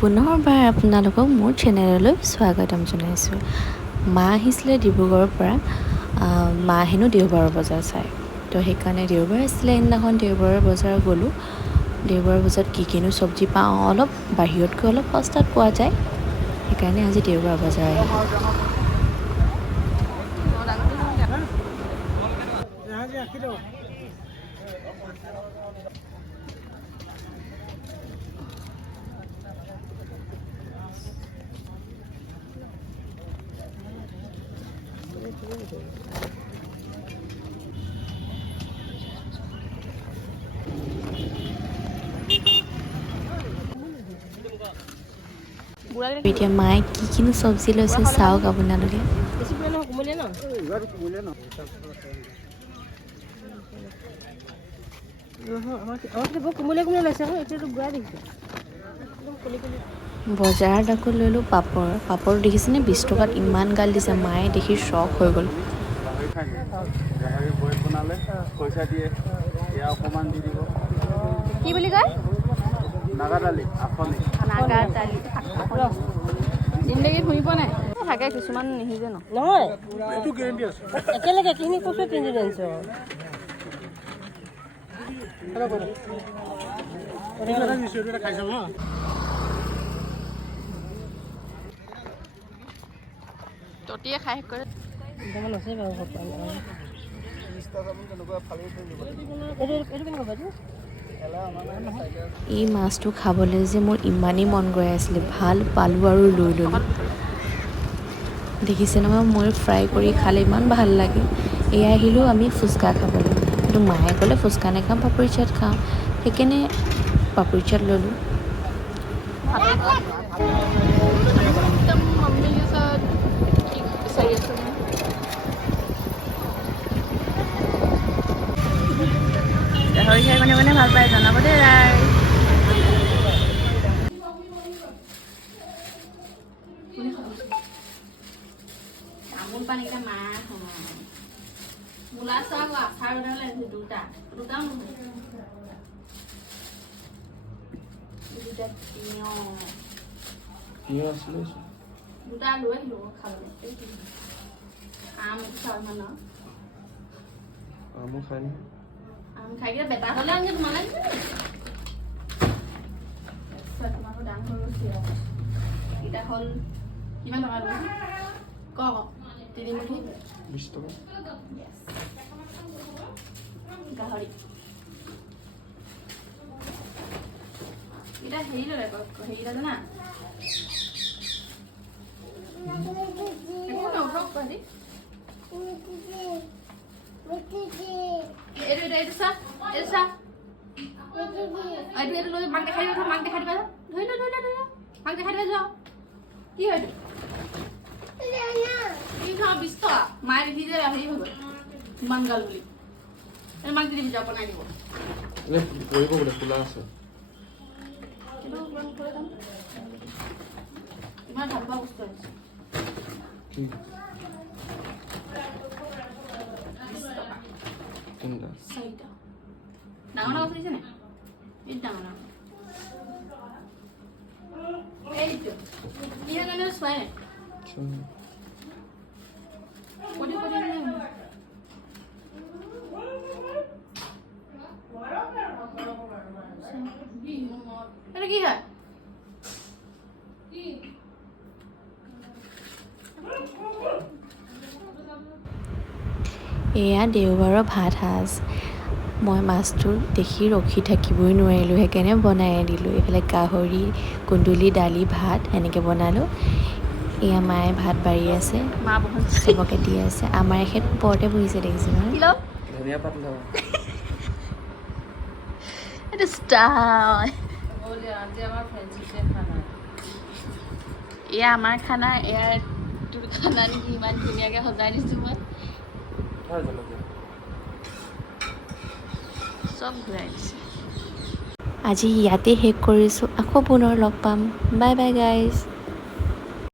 পুনৰবাৰ আপোনালোকক মোৰ চেনেললৈ স্বাগতম জনাইছোঁ। মা আহিছিলে ডিব্ৰুগড়ৰ পৰা। মা হেনো দেওবাৰৰ বজাৰ চাই, তো সেইকাৰণে দেওবাৰ আছিলে সেইদিনাখন দেওবাৰৰ বজাৰ গ'লোঁ। দেওবাৰৰ বজাৰত কি কিনো চব্জি পাওঁ, অলপ বাহিৰতকৈ অলপ সস্তাত পোৱা যায়, সেইকাৰণে আজি দেওবাৰ বজাৰ আহিলোঁ। এতিয়া মায়ে কি কিনো চব্জি লৈছে চাওক আপোনালোকে। বজাৰত আকৌ ল'লোঁ পাপৰ দেখিছেনে 20 টকাত ইমান গাল দিছে। মায়ে দেখি চখ হৈ গ'ল। কি বুলি কয়? নাগা দালি জিন্দগীত শুনি পোৱা নাই। থাকে কিছুমান নিসিজে নহয় একেলগে কিনি কৈছো 3 দিন আনিছো। তটিয়ে খাই শেষ কৰে। এই মাছটো খাবলৈ যে মোৰ ইমানেই মন গৈ আছিলে, ভাল পালোঁ আৰু লৈ ল'লোঁ। দেখিছে নহয়, মই ফ্ৰাই কৰি খালে ইমান ভাল লাগে। এয়া আহিলোঁ আমি ফুচকা খাবলৈ, কিন্তু মায়ে ক'লে ফুচকা নাখাওঁ, পাপৰি চাট খাওঁ, সেইকাৰণে পাপৰি চাট ল'লোঁ। গাহৰি খাই মানে ভাল পায় জনাব দেই ৰাইজ। আমুল পানীকেইটা মাৰ মূলা চাহ আচাৰ দুটা নহয় দুটা লৈ আহিলোঁ খাবলৈ। আম চাউল মানৰ আম খাই কিনে বেটা হ'লে আনি তোমালে তোমাকো দাম হৈ গৈছে। এইকেইটা হ'ল কিমান টকা ল'ব ক 3 মুঠি 20 টকা। গাহৰি এটা হেৰি ল'লে হেৰিটা জানা মায়ে দেখি যে হেৰি হৈ গ'ল ইমান গাল বুলি মাক দিবি যা বনাই দিব ইমান ভাল পোৱা বস্তু আছে। ডাঙৰ ডাঙৰ দিছে নে এই ডাঙৰ ডাঙৰ এইটো কি হয় কাৰণে চোৱাই নাই এটা কি হয় এয়া দেওবাৰৰ ভাত সাজ। মই মাছটো দেখি ৰখি থাকিবই নোৱাৰিলোঁ, সেইকাৰণে বনাই দিলোঁ। এইফালে গাহৰি, কুন্দুলি, দালি, ভাত এনেকৈ বনালোঁ। এয়া মায়ে ভাত বাঢ়ি আছে, চবকে দি আছে। আমাৰ এখেত ওপৰতে বহিছে দেখিছে নহয়। এয়া আমাৰ খানা, এয়া তোৰ খানা নেকি? ইমান ধুনীয়াকৈ সজাই দিছোঁ মই, চব ঘূৰাই দিছোঁ। আজি ইয়াতে শেষ কৰিছোঁ, আকৌ পুনৰ লগ পাম। Bye bye guys.